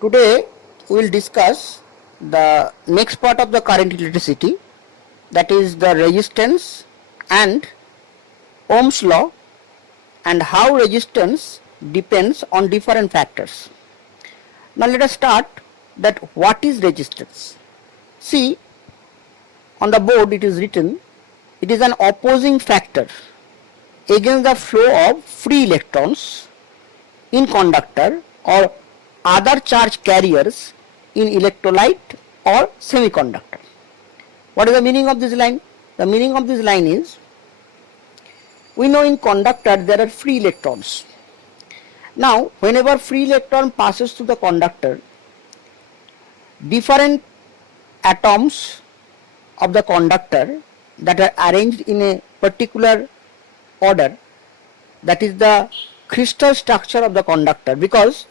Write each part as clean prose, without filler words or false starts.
Today we will discuss the next part of the current electricity, that is the resistance and Ohm's law, and how resistance depends on different factors. Now let us start that what is resistance. See, on the board it is written, it is an opposing factor against the flow of free electrons in conductor or other charge carriers in electrolyte or semiconductor. What is the meaning of this line? The meaning of this line is, we know in conductor there are free electrons. Now whenever free electron passes through the conductor, different atoms of the conductor that are arranged in a particular order, that is the crystal structure of the conductor, because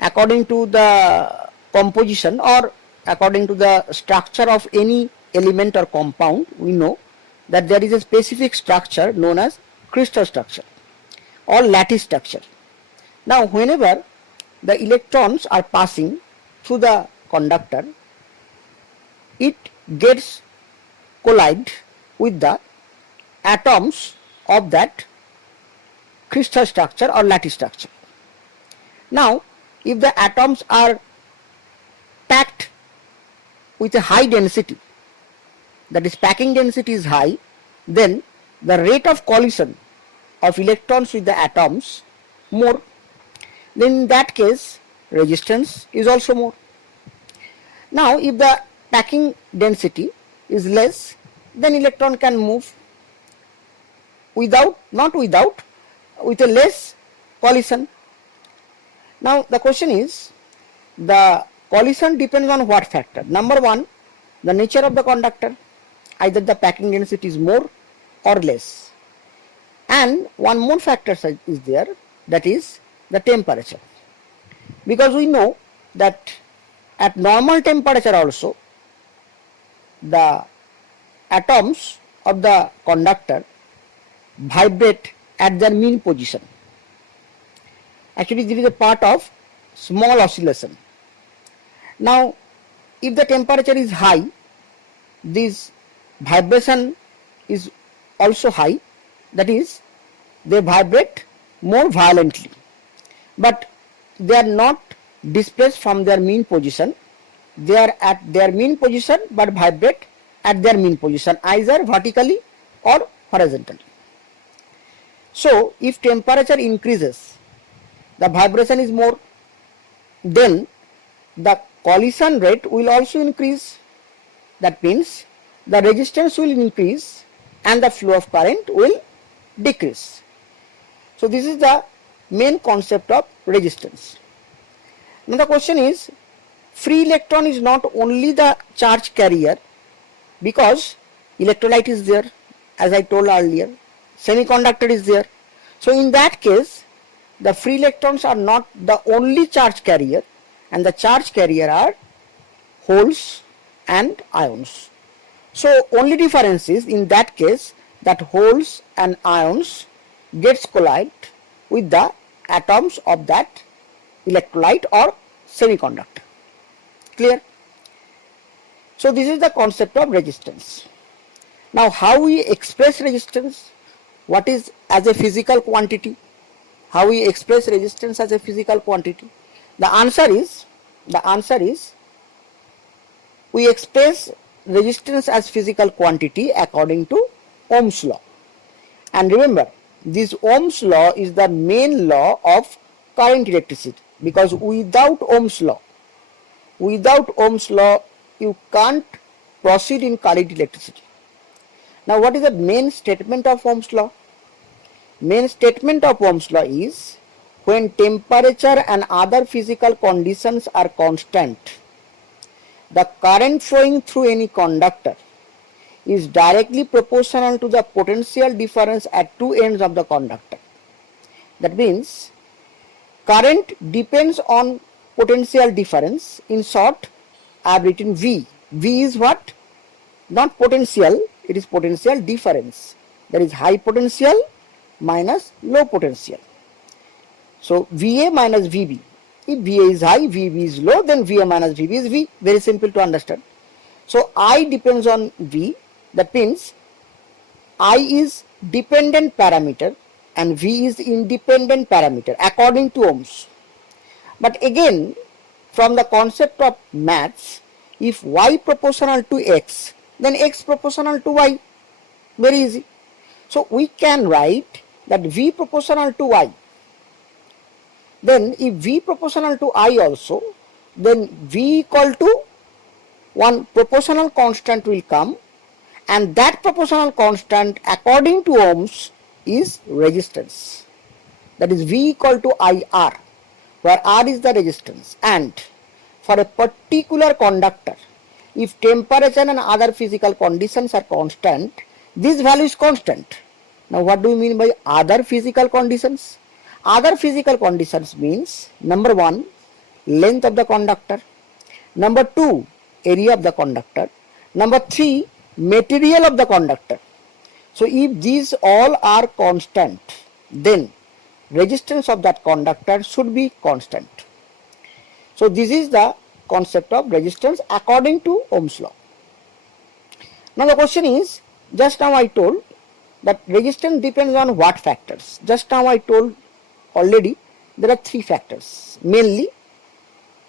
according to the composition or according to the structure of any element or compound, we know that there is a specific structure known as crystal structure or lattice structure. Now whenever the electrons are passing through the conductor, it gets collide with the atoms of that crystal structure or lattice structure. Now if the atoms are packed with a high density, that is packing density is high, then the rate of collision of electrons with the atoms more, then in that case resistance is also more. Now if the packing density is less, then electron can move with a less collision. Now the question is, the collision depends on what factor? Number one, the nature of the conductor, either the packing density is more or less, and one more factor is there, that is the temperature, because we know that at normal temperature also the atoms of the conductor vibrate at their mean position. Actually, this is a part of small oscillation. Now, if the temperature is high, this vibration is also high, that is, they vibrate more violently, but they are not displaced from their mean position. They are at their mean position but vibrate at their mean position, either vertically or horizontally. So, if temperature increases, the vibration is more, then the collision rate will also increase. That means the resistance will increase and the flow of current will decrease. So this is the main concept of resistance. Now the question is, free electron is not only the charge carrier, because electrolyte is there, as I told earlier, semiconductor is there. So in that case, the free electrons are not the only charge carrier, and the charge carrier are holes and ions. So only difference is, in that case, that holes and ions gets collide with the atoms of that electrolyte or semiconductor. Clear? So this is the concept of resistance. Now how we express resistance? What is as a physical quantity? How we express resistance as a physical quantity? The answer is we express resistance as physical quantity according to Ohm's law. And remember, this Ohm's law is the main law of current electricity, because without Ohm's law you can't proceed in current electricity. Now what is the main statement of Ohm's law? Main statement of Ohm's law is, when temperature and other physical conditions are constant, the current flowing through any conductor is directly proportional to the potential difference at two ends of the conductor. That means current depends on potential difference. In short, I have written V. V is what? Not potential, it is potential difference. There is high potential minus low potential. So VA minus VB. If VA is high, VB is low, then VA minus VB is V. Very simple to understand. So I depends on V. That means I is dependent parameter and V is independent parameter according to ohms. But again, from the concept of maths, if y proportional to x, then x proportional to y. Very easy. So we can write that V proportional to y. Then if V proportional to I also, then V equal to one proportional constant will come, and that proportional constant according to ohms is resistance. That is V equal to IR, where R is the resistance. And for a particular conductor, if temperature and other physical conditions are constant, this value is constant. Now what do we mean by other physical conditions? Other physical conditions means, number 1, length of the conductor, number 2, area of the conductor, number 3, material of the conductor. So if these all are constant, then resistance of that conductor should be constant. So this is the concept of resistance according to Ohm's law. Now the question is, just now I told that resistance depends on what factors? Just now I told already there are 3 factors, mainly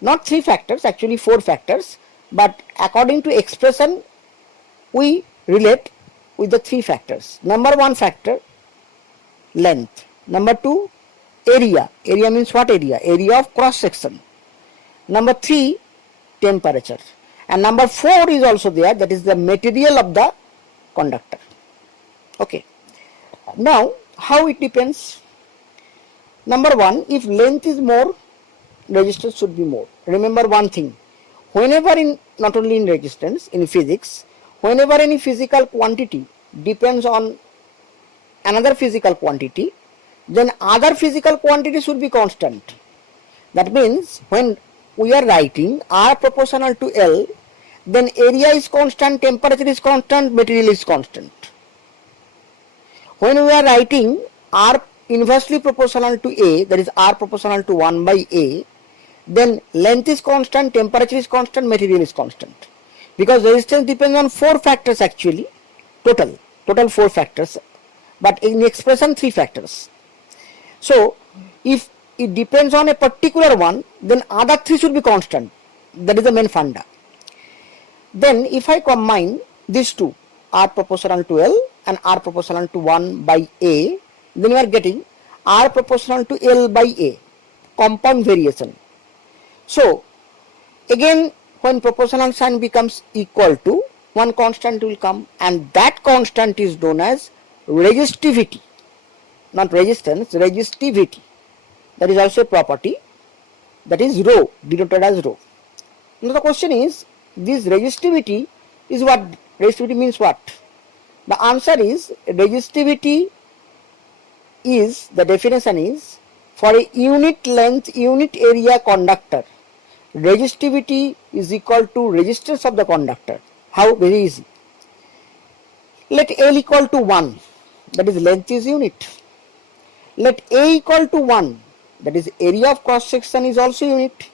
not 3 factors, actually 4 factors, but according to expression we relate with the 3 factors. Number 1 factor, length. Number 2, area. Area means what area? Area of cross section. Number 3, temperature. And number 4 is also there, that is the material of the conductor. Okay. Now how it depends? Number 1, if length is more, resistance should be more. Remember one thing, whenever in, not only in resistance, in physics, whenever any physical quantity depends on another physical quantity, then other physical quantity should be constant. That means when we are writing R proportional to L, then area is constant, temperature is constant, material is constant. When we are writing R inversely proportional to A, that is R proportional to 1 by A, then length is constant, temperature is constant, material is constant. Because resistance depends on 4 factors actually, total 4 factors, but in expression 3 factors. So if it depends on a particular one, then other 3 should be constant. That is the main funda. Then if I combine these two, R proportional to L and R proportional to 1 by A, then you are getting R proportional to L by A, compound variation. So again, when proportional sign becomes equal to, one constant will come, and that constant is known as resistivity, not resistance, resistivity. That is also a property, that is rho, denoted as rho. Now the question is, this resistivity is what? Resistivity means what? The answer is, resistivity is, the definition is, for a unit length, unit area conductor, resistivity is equal to resistance of the conductor. How? Very easy. Let L equal to 1, that is length is unit. Let A equal to 1, that is area of cross section is also unit.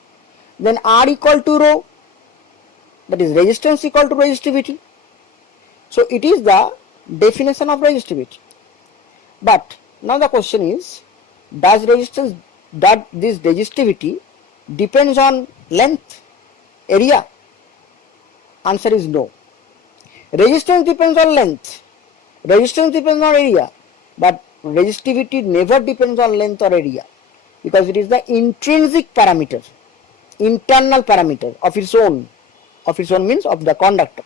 Then R equal to rho, that is resistance equal to resistivity. So it is the definition of resistivity. But now the question is, does resistance, that this resistivity depends on length, area? Answer is no. Resistance depends on length, resistance depends on area, but resistivity never depends on length or area, because it is the intrinsic parameter, internal parameter of its own. Of its own means of the conductor.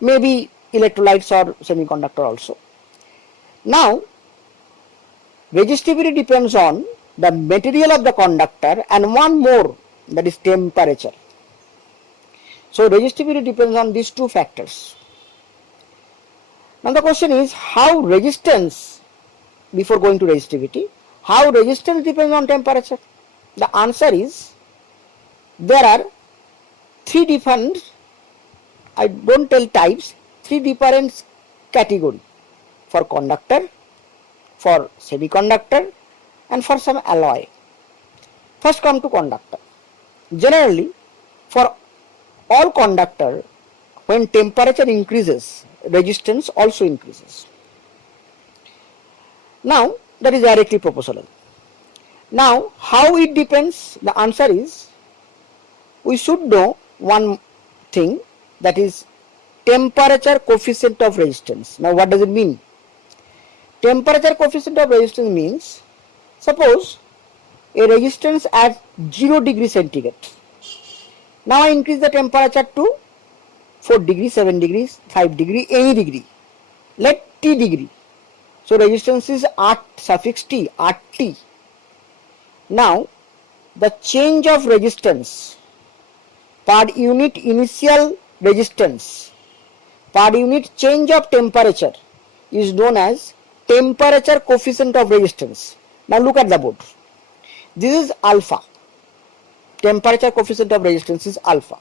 Maybe electrolytes or semiconductor also. Now resistivity depends on the material of the conductor and one more, that is temperature. So resistivity depends on these 2 factors. Now the question is, how resistance, before going to resistivity, how resistance depends on temperature? The answer is, there are 3 different, I don't tell types, 3 different category for conductor, for semiconductor, and for some alloy. First come to conductor. Generally, for all conductor, when temperature increases, resistance also increases. Now, that is directly proportional. Now, how it depends? The answer is, we should know one thing, that is temperature coefficient of resistance. Now, what does it mean? Temperature coefficient of resistance means, suppose a resistance at 0 degree centigrade. Now I increase the temperature to 4 degrees, 7 degrees, 5 degree, any degree. Let T degree. So resistance is R suffix T, RT. Now the change of resistance per unit initial resistance per unit change of temperature is known as temperature coefficient of resistance. Now look at the board. This is alpha. Temperature coefficient of resistance is alpha.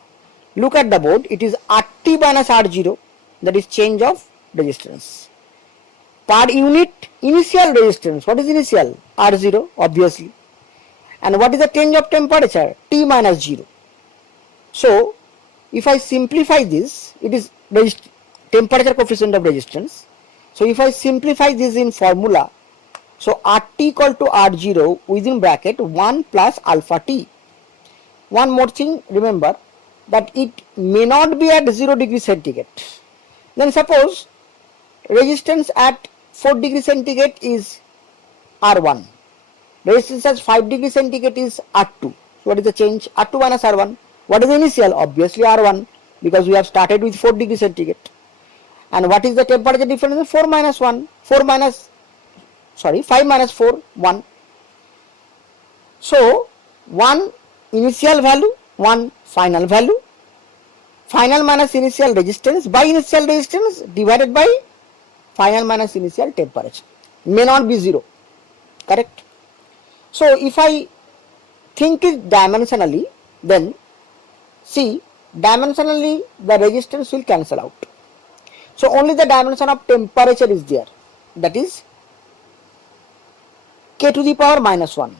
Look at the board. It is RT minus R0, that is change of resistance. Per unit initial resistance. What is initial? R0, obviously. And what is the change of temperature? T minus 0. So if I simplify this, it is temperature coefficient of resistance. So if I simplify this in formula, so RT equal to R0 within bracket 1 plus alpha T. One more thing, remember that it may not be at 0 degree centigrade. Then suppose resistance at 4 degree centigrade is R1. Resistance at 5 degree centigrade is R2. So what is the change? R2 minus R1. What is the initial? Obviously R1, because we have started with 4 degree centigrade. And what is the temperature difference? 5 minus 4, 1. So 1 initial value, 1 final value. Final minus initial resistance by initial resistance divided by final minus initial temperature. May not be 0. Correct? So if I think it dimensionally, then see, dimensionally the resistance will cancel out. So only the dimension of temperature is there, that is K to the power minus 1.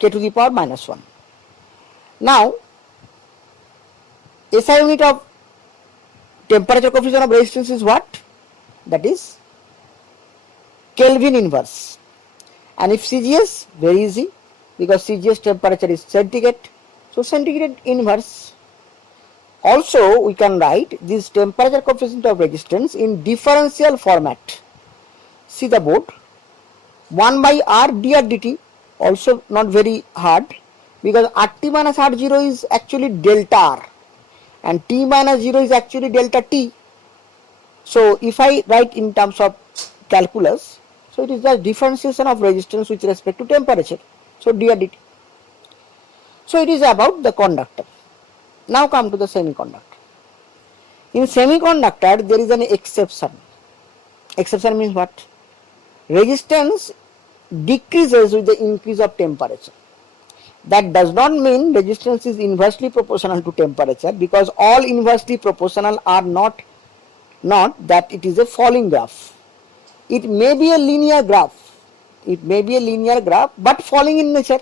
K to the power minus 1. Now, SI unit of temperature coefficient of resistance is what? That is Kelvin inverse. And if CGS, very easy, because CGS temperature is centigrade, so centigrade inverse. Also, we can write this temperature coefficient of resistance in differential format. See the board. 1 by R dr dt, also not very hard, because RT minus R0 is actually delta R and T minus 0 is actually delta T. So if I write in terms of calculus, so it is the differentiation of resistance with respect to temperature. So dr dt. So it is about the conductor. Now come to the semiconductor. In semiconductor there is an exception. Exception means what? Resistance decreases with the increase of temperature. That does not mean resistance is inversely proportional to temperature, because all inversely proportional are not that it is a falling graph. It may be a linear graph. It may be a linear graph but falling in nature.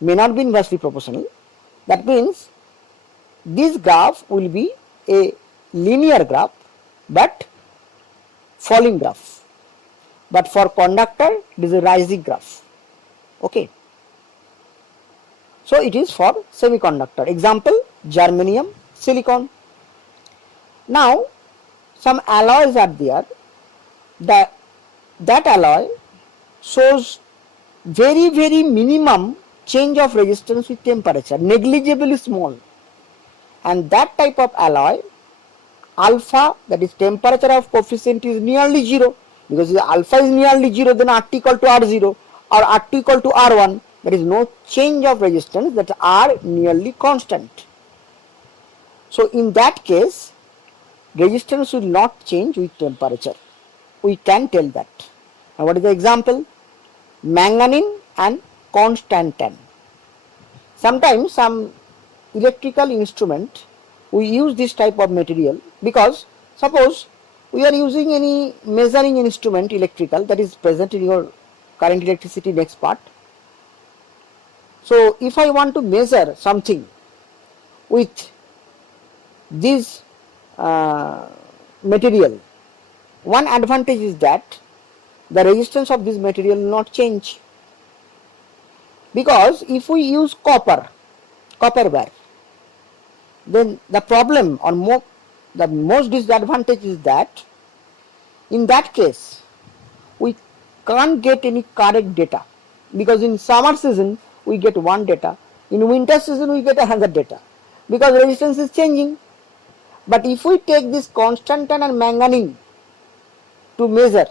May not be inversely proportional. That means this graph will be a linear graph but falling graph. But for conductor it is a rising graph. Okay. So it is for semiconductor. Example, germanium, silicon. Now some alloys are there. That alloy shows very minimum change of resistance with temperature, negligibly small. And that type of alloy, alpha, that is temperature of coefficient, is nearly 0. Because if alpha is nearly 0, then RT equal to R0 or RT equal to R1. There is no change of resistance, that R nearly constant. So in that case, resistance will not change with temperature. We can tell that. Now what is the example? Manganese and constantan. Sometimes some electrical instrument we use this type of material, because suppose we are using any measuring instrument electrical that is present in your current electricity next part. So if I want to measure something with this material, one advantage is that the resistance of this material will not change, because if we use copper wire, then the problem or the most disadvantage is that in that case we can't get any correct data, because in summer season we get one data, in winter season we get another data, because resistance is changing. But if we take this constantan and manganese to measure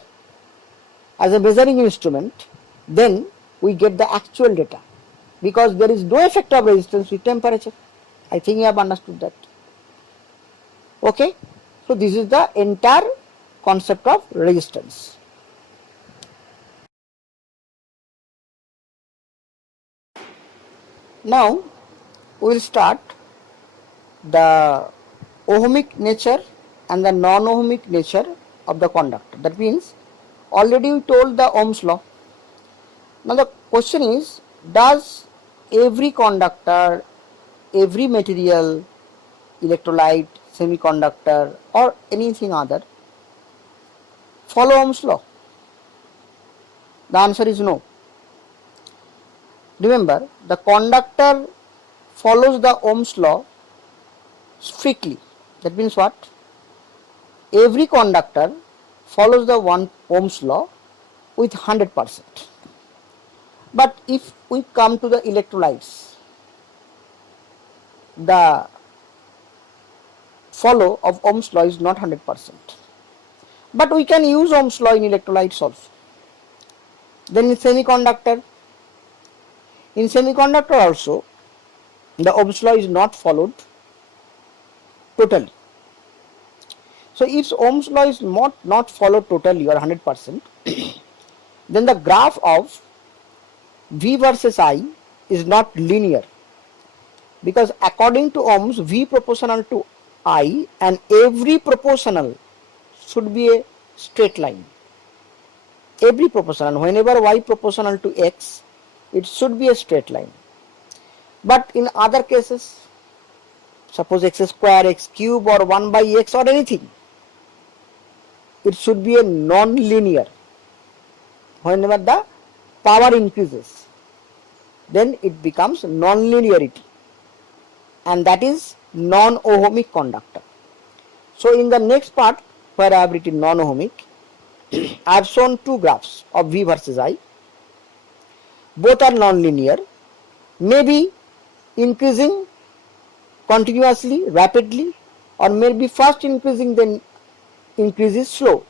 as a measuring instrument, then we get the actual data, because there is no effect of resistance with temperature. I think you have understood that. Okay, so this is the entire concept of resistance. Now we will start the ohmic nature and the non-ohmic nature of the conductor. That means already we told the Ohm's law. Now the question is, does every conductor, every material, electrolyte, semiconductor or anything other follow Ohm's law? The answer is no. Remember, the conductor follows the Ohm's law strictly. That means what? Every conductor follows the one Ohm's law with 100%. But if we come to the electrolytes, the follow of Ohm's law is not 100%. But we can use Ohm's law in electrolytes also. Then in semiconductor also, the Ohm's law is not followed totally. So if Ohm's law is not followed totally or 100%, then the graph of V versus I is not linear, because according to Ohm's, V proportional to I and every proportional should be a straight line. Every proportional, whenever Y proportional to X, it should be a straight line. But in other cases, suppose x square, x cube or 1 by x or anything, it should be a non-linear. Whenever the power increases, then it becomes non-linearity, and that is non-ohmic conductor. So in the next part, where I have written non-ohmic, I have shown two graphs of V versus I. Both are non-linear, maybe increasing continuously, rapidly, or maybe first increasing then increases slow,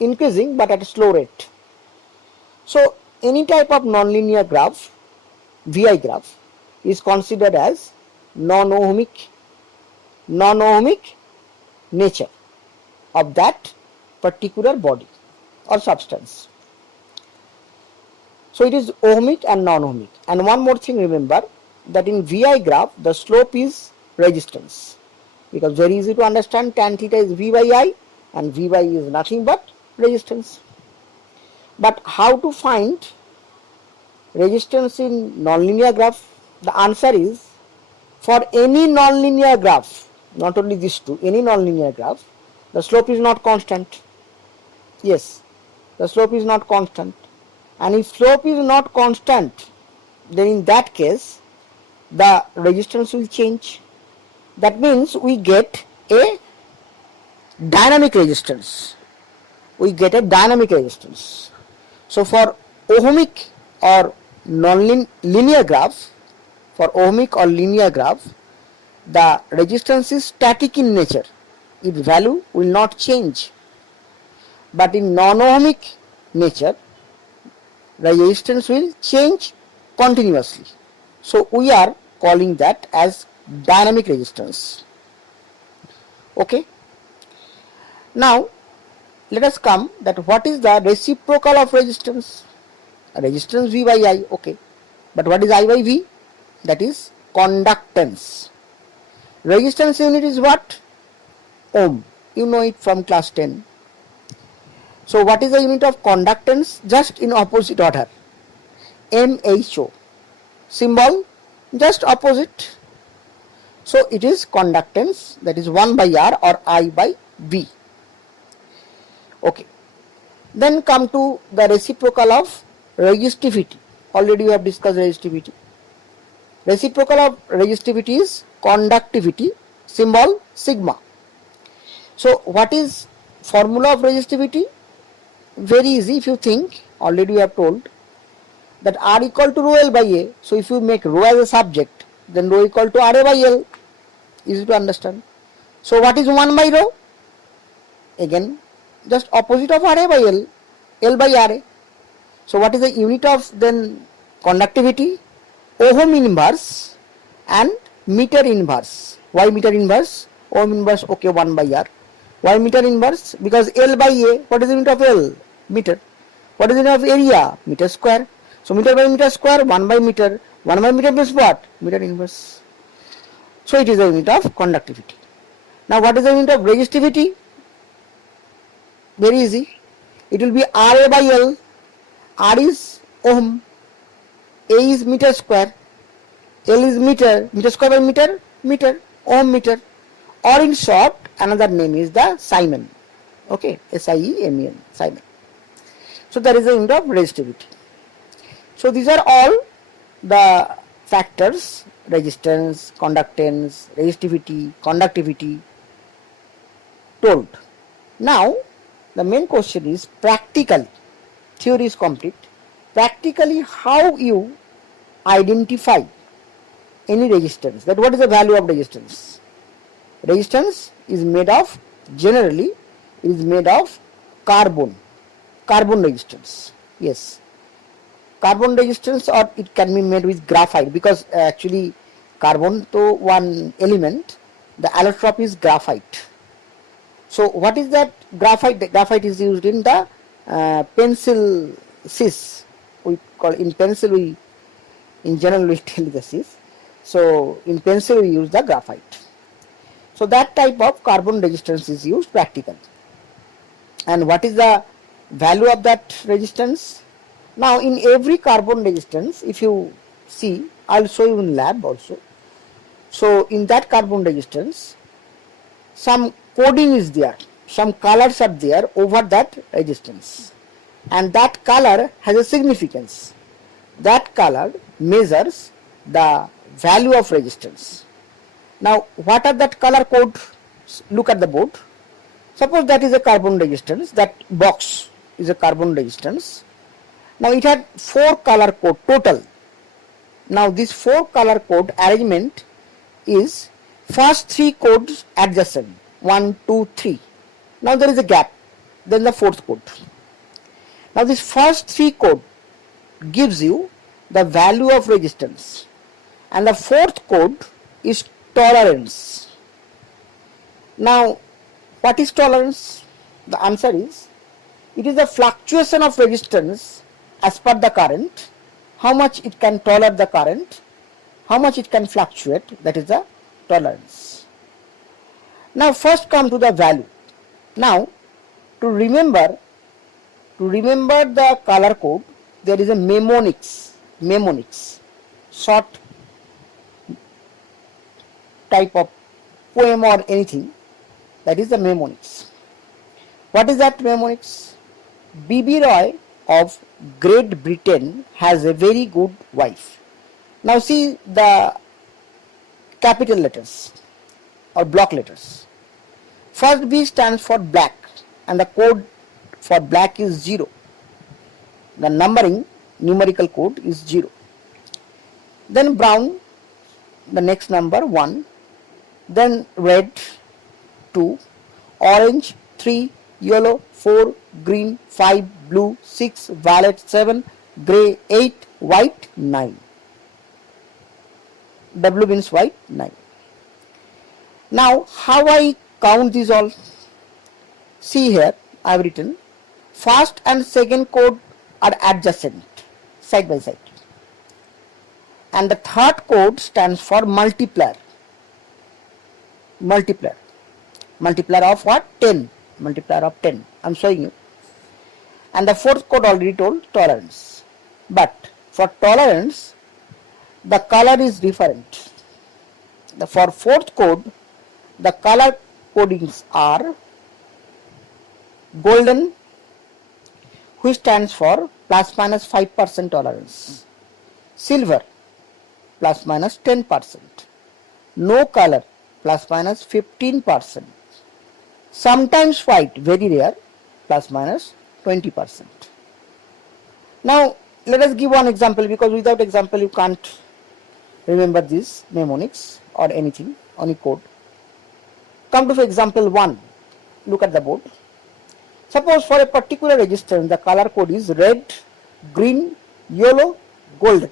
increasing but at a slow rate. So any type of nonlinear graph, VI graph, is considered as non-ohmic nature of that particular body or substance. So it is ohmic and non-ohmic. And one more thing, remember that in VI graph the slope is resistance, because very easy to understand, tan theta is V by I and Vy is nothing but resistance. But how to find resistance in nonlinear graph? The answer is, for any nonlinear graph, not only these two, any nonlinear graph, the slope is not constant. Yes, the slope is not constant. And if slope is not constant, then in that case the resistance will change. That means we get a dynamic resistance. So for ohmic or non-linear graph, the resistance is static in nature. Its value will not change. But in non-ohmic nature, the resistance will change continuously. So we are calling that as dynamic resistance. Okay. Now let us come that what is the reciprocal of resistance? Resistance V by I. Okay. But what is I by V? That is conductance. Resistance unit is what? Ohm. You know it from class 10. So what is the unit of conductance? Just in opposite order. mho. symbol just opposite. So it is conductance, that is 1 by R or I by V. Okay. Then come to the reciprocal of resistivity. Already we have discussed resistivity. Reciprocal of resistivity is conductivity, symbol sigma. So what is formula of resistivity? Very easy. If you think, already we have told that R equal to rho L by A. So if you make rho as a subject, then rho equal to RA by L. Easy to understand. So what is 1 by rho? Again, just opposite of RA by L, L by RA. So what is the unit of then conductivity? Ohm inverse and meter inverse. Why meter inverse? Ohm inverse, okay, 1 by R. Why meter inverse? Because L by A, what is the unit of L? Meter. What is the unit of area? Meter square. So meter by meter square, 1 by meter. 1 by meter means what? Meter inverse. So it is the unit of conductivity. Now what is the unit of resistivity? Very easy. It will be RA by L. R is ohm. A is meter square. L is meter. Meter square by meter? Meter. Ohm meter. Or in short, another name is the Simon. Okay. SIEMEN. Simon. So there is the unit of resistivity. So these are all the factors: resistance, conductance, resistivity, conductivity told. Now the main question is practically. Theory is complete. Practically, how you identify any resistance? That what is the value of resistance? Resistance is made of, generally it is made of carbon resistance. Yes, carbon resistance, or it can be made with graphite, because actually carbon to one element, the allotrope is graphite. So what is that graphite? The graphite is used in the pencil cis. We call in pencil, we in general we tell the cis. So in pencil we use the graphite. So that type of carbon resistance is used practically. And what is the value of that resistance? Now in every carbon resistance, if you see, I'll show you in lab also. So in that carbon resistance, some coding is there, some colors are there over that resistance, and that color has a significance. That color measures the value of resistance. Now what are that color code? Look at the board. Suppose that is a carbon resistance, that box is a carbon resistance. Now it had 4 color code total. Now this 4 color code arrangement is first 3 codes adjacent, 1, 2, 3. Now there is a gap, then the 4th code. Now this first 3 code gives you the value of resistance, and the 4th code is tolerance. Now what is tolerance? The answer is, it is the fluctuation of resistance as per the current, how much it can tolerate the current, how much it can fluctuate, that is the tolerance. Now first come to the value. Now to remember the color code, there is a mnemonics, short type of poem or anything, that is the mnemonics. What is that mnemonics? B.B. Roy of Great Britain has a very good wife. Now see the capital letters or block letters. First B stands for black, and the code for black is 0. The numerical code is 0. Then brown, the next number 1. Then red 2, orange 3, yellow 4, green 5, blue 6, violet 7, grey 8, white 9. W means white, 9. Now how I count these all? See here, I have written first and second code are adjacent, side by side, and the third code stands for multiplier of what? 10. Multiplier of 10. I am showing you. And the fourth code already told tolerance. But for tolerance, the color is different. For fourth code, the color codings are golden, which stands for plus minus 5% tolerance, silver plus minus 10%, no color plus minus 15%, sometimes white, very rare, plus minus 20%. Now let us give one example, because without example you can't remember this mnemonics or anything, any code. Come to example 1. Look at the board. Suppose for a particular resistance the color code is red, green, yellow, golden.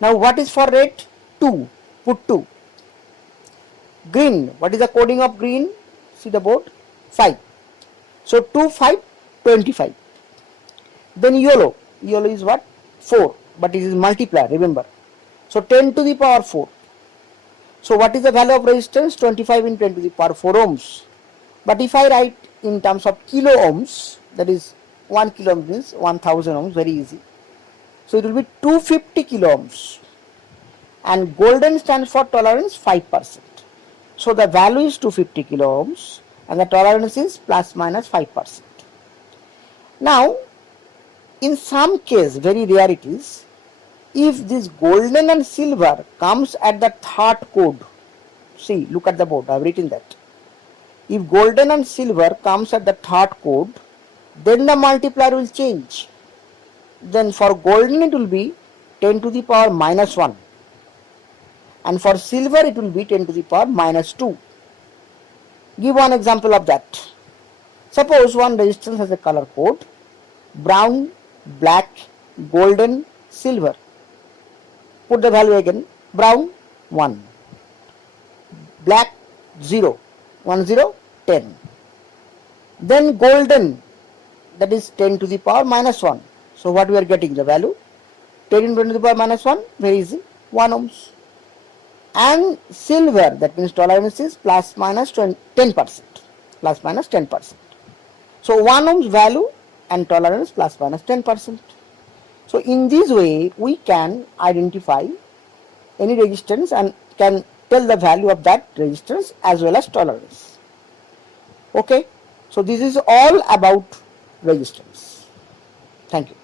Now what is for red? 2. Put 2. Green, what is the coding of green? See the board? 5. So 2, 5, 25. Then yellow is what? 4, but it is multiplier, remember. So 10 to the power 4. So what is the value of resistance? 25 in 10 to the power 4 ohms. But if I write in terms of kilo ohms, that is 1 kilo ohm means 1000 ohms, very easy. So it will be 250 kilo ohms. And golden stands for tolerance 5%. So the value is 250 kilo ohms and the tolerance is plus minus 5%. Now, in some case, very rare it is, if this golden and silver comes at the third code, see, look at the board, I have written that. If golden and silver comes at the third code, then the multiplier will change. Then for golden it will be 10 to the power minus 1. And for silver it will be 10 to the power minus 2. Give one example of that. Suppose one resistance has a color code brown, black, golden, silver. Put the value again. Brown 1, black 0, 1 0, 10. Then golden, that is 10 to the power minus 1. So what we are getting the value? 10 into 10 to the power minus 1, very easy, 1 ohms. And silver, that means tolerance is plus minus 10%, plus minus 10%. So 1 ohms value and tolerance plus minus 10%. So in this way we can identify any resistance and can tell the value of that resistance as well as tolerance. Okay, so this is all about resistance. Thank you.